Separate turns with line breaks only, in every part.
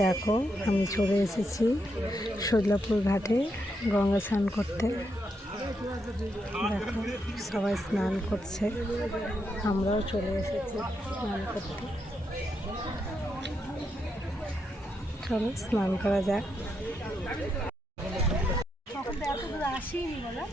দেখো, আমি চলে এসেছি শৈলাপুর ঘাটে গঙ্গা স্নান করতে। দেখো, সবাই স্নান করছে, আমরাও চলে এসেছি স্নান করতে। চলো, স্নান করা যাক। হয়েছে না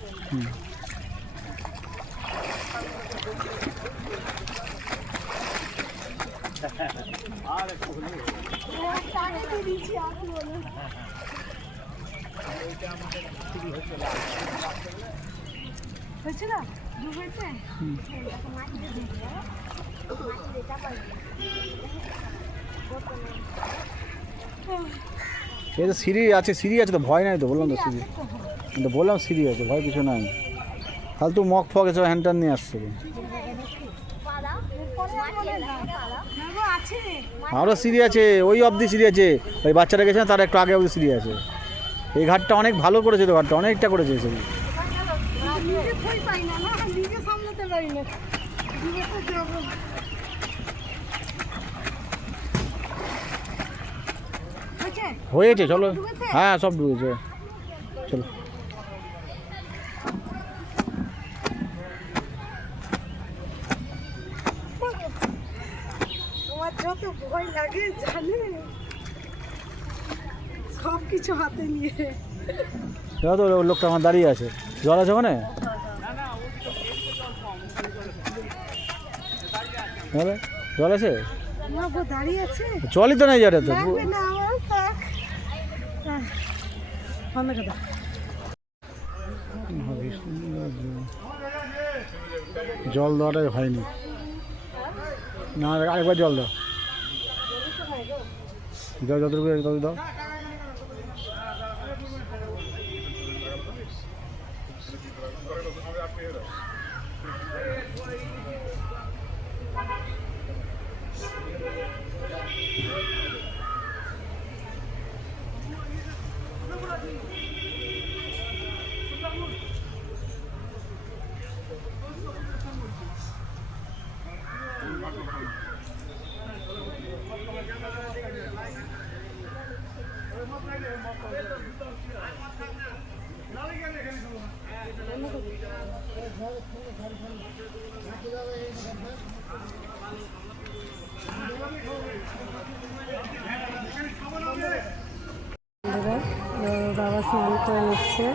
এই তো সিঁড়ি আছে সিঁড়ি আছে তো ভয় নাই তো বললাম তো সিঁড়ি আমি তো বললাম সিঁড়ি আছে ভয় কিছু নাই। ফালতু মগ ফগ এসব হ্যান্ড নিয়ে আসছে। আরও সিঁড়ি আছে, ওই অবধি সিঁড়ি আছে। ওই বাচ্চাটা গেছে না, তার একটু আগে অবধি সিঁড়ি আছে। এই ঘাটটা অনেক ভালো করেছে তো ঘাটটা, অনেকটা করেছে
হয়েছে,
চলো। হ্যাঁ সব ঢুকেছে চলো।
যত ভয় লাগে জানে। সব কিছু হাতে নিয়ে।
তো লোকটা আমার দাঁড়িয়ে আছে। জল আছে ওখানে? জল আছে? জলই তো নেই যারে তো জল দেওয়াটাই হয়নি। না আরেকবার জল দাও। জল যতটুকু তত দাও।
Thank এবার বাবা স্নান করে নিচ্ছে।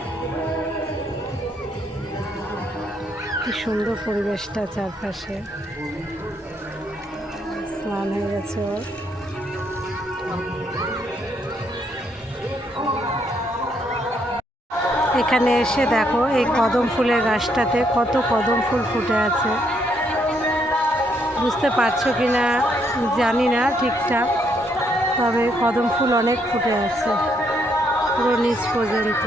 কি সুন্দর পরিবেশটা চারপাশে। স্নান হয়ে গেছে ওর। এখানে এসে দেখো এই কদম ফুলের গাছটাতে কত কদম ফুল ফুটে আছে। বুঝতে পারছ কি না জানি না ঠিকঠাক তবে কদম ফুল অনেক ফুটে আছে, পুরো নিজ পর্যন্ত।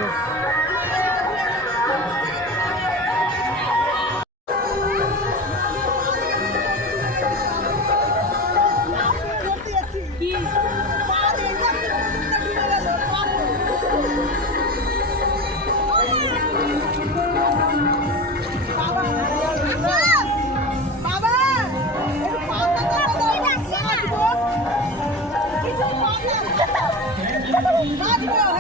ভয়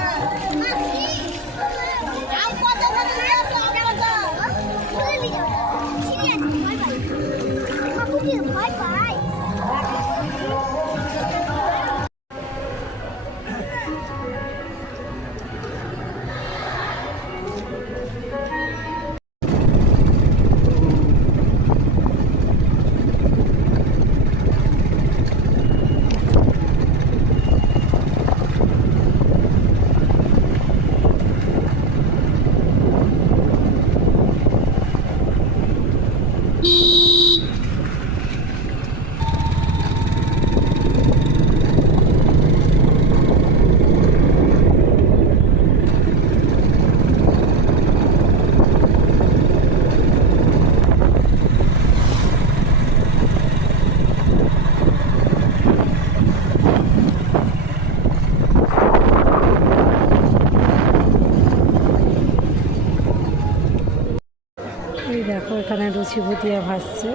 লুচি ভুতিয়া ভাসছে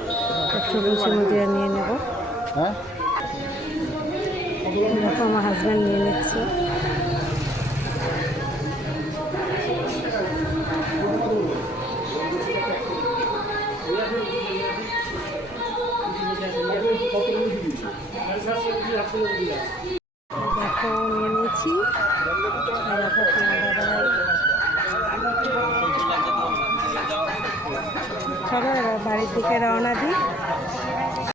একটু লুচি ভুতিয়া নিয়ে নেব।
হ্যাঁ?
দেখো আমার হাজব্যান্ড নিয়ে নিচ্ছে। চলো বাড়ির দিকে রওনা দিই।